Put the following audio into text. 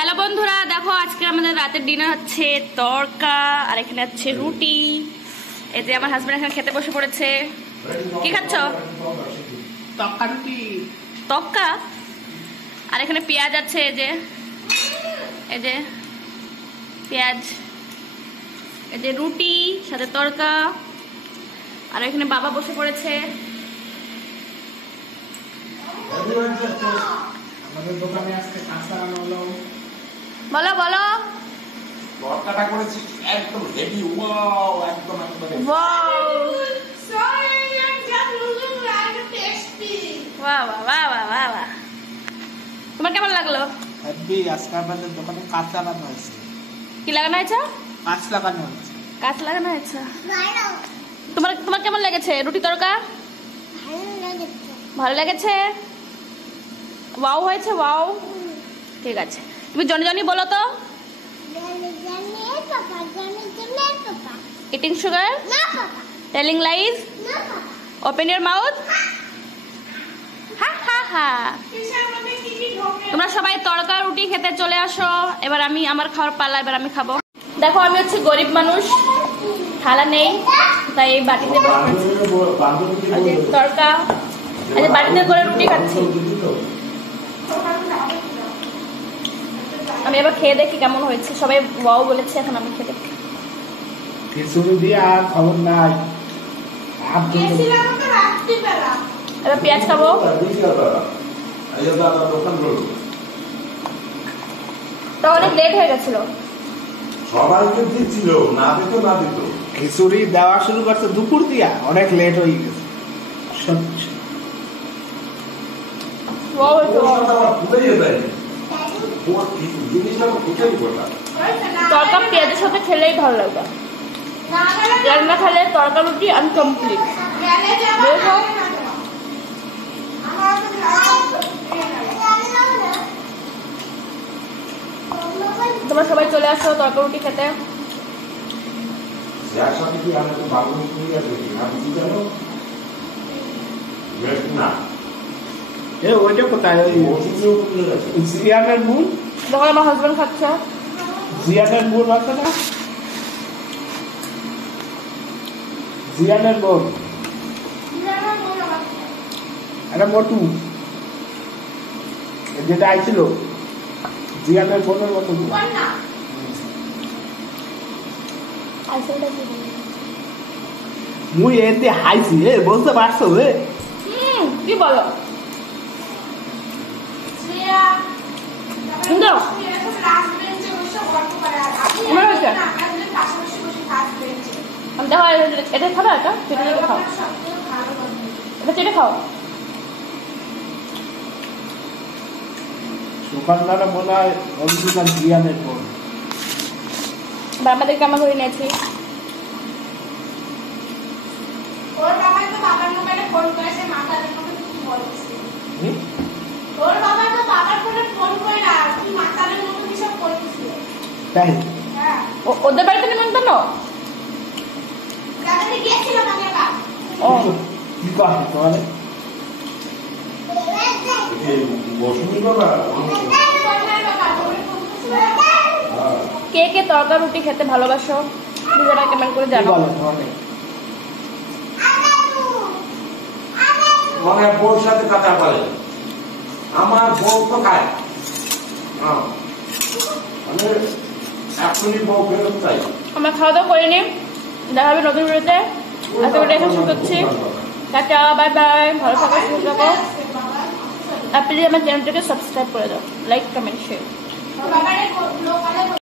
Hello বন্ধুরা, দেখো আজকে আমাদের রাতের ডিনার হচ্ছে তড়কা আর এখানে আছে রুটি। এতে আমার হাজবেন্ড এখানে খেতে বসে পড়েছে। কি খাচ্ছ? তড়কা রুটি। তড়কা। আর এখানে পেঁয়াজ আছে, এই যে পেঁয়াজ, এই যে রুটি সাথে তড়কা। আর এখানে বাবা বসে পড়েছে। আমাদের দোকানে আজকে কাঁচা আনলো। বলো বলো। তড়কাটা করেছি একদম হেভি। ওয়াও, একদম একবারে ওয়াও বাহ বাহ বাহ বাহ বাহ বাহ। তোমার কেমন লাগলো? হেভি। আজকে আমাদের দোকানে কাঁচা লাগানো হয়েছে। কি লাগানো হয়েছে? কাঁচ লাগানো হয়েছে। কাঁচ লাগানো হয়েছে। তোমার তোমার কেমন লেগেছে রুটি তড়কা? ভালো লেগেছে। ওয়াও হয়েছে, ওয়াও। ঠিক আছে, তুমি জনি জনি বলো তো। Eating sugar, telling lies, open your mouth. Ha ha ha. তোমরা সবাই তড়কা রুটি খেতে চলে আসো। এবার আমি আমার খাওয়ার পালা, এবার আমি খাবো। দেখো আমি হচ্ছে গরিব মানুষ, থালা নেই, তাই এই বাটিতে তড়কা, বাটিতে করে রুটি খাচ্ছি। আমি এবার খেয়ে দেখি কেমন হয়েছে। সবাই ওয়াও বলেছে, এখন আমি খেয়ে দেখি। খিচুড়ি দিয়ে আর খবর নাই। এবার পেঁয়াজ খাবো। তো অনেক লেট হয়ে গেছিল। সবাইকে দিচ্ছিল, না দিত না দিত। খিচুড়ি দেওয়া শুরু করছে দুপুর দিয়া, অনেক লেট হয়ে গেছে। ওয়াও হয়েছে, ওয়াও। তড়কা পেঁয়াজের সাথে খেলেই ভালো লাগবে। পেঁয়াজ না খেলে তড়কা রুটি আনকমপ্লিট। তোমরা সবাই চলে আসো তড়কা রুটি খেতে। ওইটা কোথায়? জিয়ানের বোন। যখন আমার হাজবেন্ড খাচ্ছে। জিয়ানের বোন আছে না? জিয়ানের বোন, এটা মোটু যেটা আইছিল, জিয়ানের বোনের মতো। মুই এতে হাইছি, বুঝতে পারছো? কি বলো? এটা খাবে, এটা চেটে খাও, এটা চেটে খাও। সুকান্দারা মনে হয় অরিজিনাল জিয়ানের বোন। আমাদেরকে আমরা করে নিয়েছি। তাই ওদের বাড়িতে নিমন্ত্রণ। ও কি কথা তোমাদের? কে কে তড়কা রুটি খেতে ভালোবাসো নিজেরা কেমন করে জানো? মানে বউর সাথে কথা বলে, আমার বউ তো খায়, মানে এখনই বউ ফেরত চাই। আমরা খাওয়া দাওয়া করে নিই, দেখা হবে নতুন ভিডিওতে। আজকে ভিডিও এখন শুরু করছি। টাটা, বাই বাই, ভালো থাকো, সুস্থ থাকো। আর প্লিজ আমার চ্যানেলটাকে সাবস্ক্রাইব করে দাও, লাইক কমেন্ট শেয়ার।